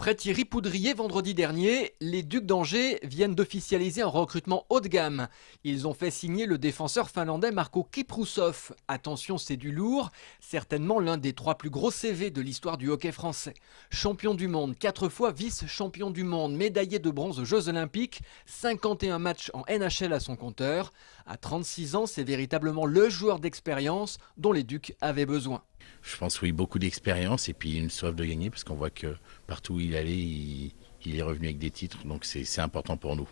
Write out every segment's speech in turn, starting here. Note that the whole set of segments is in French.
Après Thierry Poudrier vendredi dernier, les Ducs d'Angers viennent d'officialiser un recrutement haut de gamme. Ils ont fait signer le défenseur finlandais Marko Kiprusoff. Attention, c'est du lourd, certainement l'un des 3 plus gros CV de l'histoire du hockey français. Champion du monde, 4 fois vice-champion du monde, médaillé de bronze aux Jeux Olympiques, 51 matchs en NHL à son compteur. À 36 ans, c'est véritablement le joueur d'expérience dont les Ducs avaient besoin. Je pense oui, beaucoup d'expérience et puis une soif de gagner parce qu'on voit que partout où il allait, il est revenu avec des titres, donc c'est important pour nous.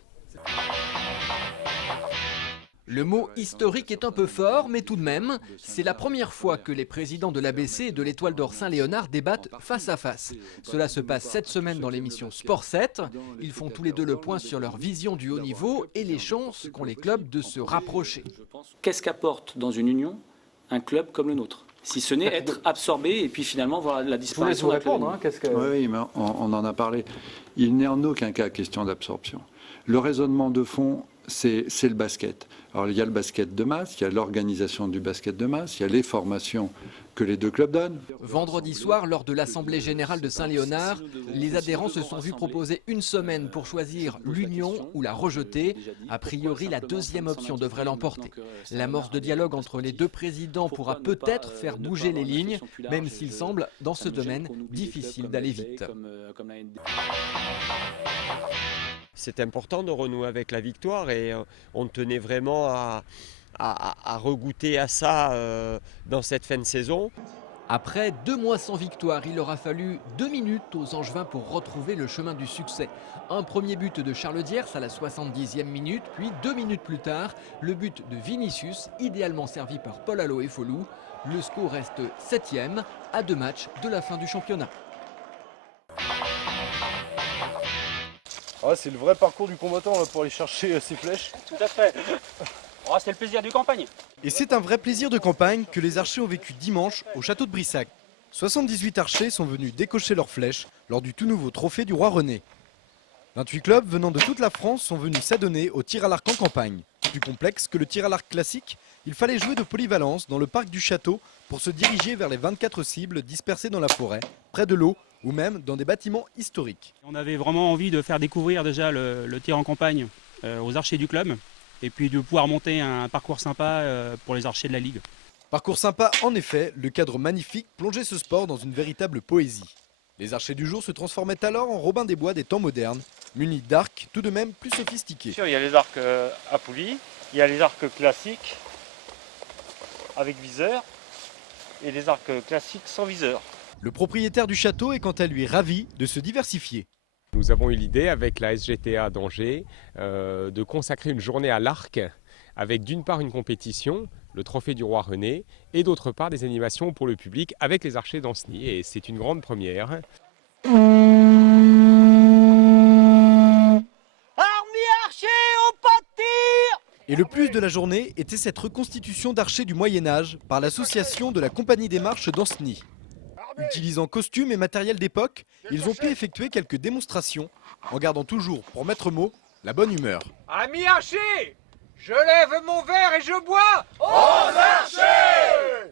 Le mot historique est un peu fort, mais tout de même, c'est la première fois que les présidents de l'ABC et de l'Étoile d'Or Saint-Léonard débattent face à face. Cela se passe cette semaine dans l'émission Sport 7. Ils font tous les deux le point sur leur vision du haut niveau et les chances qu'ont les clubs de se rapprocher. Qu'est-ce qu'apporte dans une union un club comme le nôtre ? Si ce n'est être absorbé et puis finalement voir la disparition. Je vous laisse vous répondre. Oui, mais on en a parlé. Il n'est en aucun cas question d'absorption. Le raisonnement de fond, c'est le basket. Alors il y a le basket de masse, il y a l'organisation du basket de masse, il y a les formations que les deux clubs donnent. Vendredi soir, lors de l'Assemblée Générale de Saint-Léonard, les adhérents se sont vus proposer une semaine pour choisir l'union ou la rejeter. A priori, la deuxième option devrait l'emporter. L'amorce de dialogue entre les deux présidents pourra peut-être faire bouger les lignes, même s'il semble, dans ce domaine, difficile d'aller vite. C'est important de renouer avec la victoire et on tenait vraiment à regoûter à ça dans cette fin de saison. Après 2 mois sans victoire, il aura fallu 2 minutes aux Angevins pour retrouver le chemin du succès. Un premier but de Charles Diers à la 70e minute, puis 2 minutes plus tard, le but de Vinicius, idéalement servi par Paul Aloefolou. Le score reste 7e à 2 matchs de la fin du championnat. Ah, c'est le vrai parcours du combattant là, pour aller chercher ses flèches. Tout à fait. Oh, c'est le plaisir du campagne. Et c'est un vrai plaisir de campagne que les archers ont vécu dimanche au château de Brissac. 78 archers sont venus décocher leurs flèches lors du tout nouveau trophée du Roi René. 28 clubs venant de toute la France sont venus s'adonner au tir à l'arc en campagne. Plus complexe que le tir à l'arc classique, il fallait jouer de polyvalence dans le parc du château pour se diriger vers les 24 cibles dispersées dans la forêt, près de l'eau ou même dans des bâtiments historiques. On avait vraiment envie de faire découvrir déjà le tir en campagne aux archers du club et puis de pouvoir monter un parcours sympa pour les archers de la Ligue. Parcours sympa en effet, le cadre magnifique plongeait ce sport dans une véritable poésie. Les archers du jour se transformaient alors en Robin des Bois des temps modernes, munis d'arcs tout de même plus sophistiqués. Il y a les arcs à poulie, il y a les arcs classiques avec viseur et les arcs classiques sans viseur. Le propriétaire du château est quant à lui ravi de se diversifier. Nous avons eu l'idée avec la SGTA d'Angers de consacrer une journée à l'arc avec d'une part une compétition, le trophée du Roi René, et d'autre part des animations pour le public avec les archers d'Ancenis. Et c'est une grande première. Armée archer au pas de tir! Et le plus de la journée était cette reconstitution d'archers du Moyen-Âge par l'association de la Compagnie des Marches d'Ancenis. Utilisant costumes et matériel d'époque, ils ont pu effectuer quelques démonstrations, en gardant toujours pour maître mot la bonne humeur. Amis archers, je lève mon verre et je bois aux archers!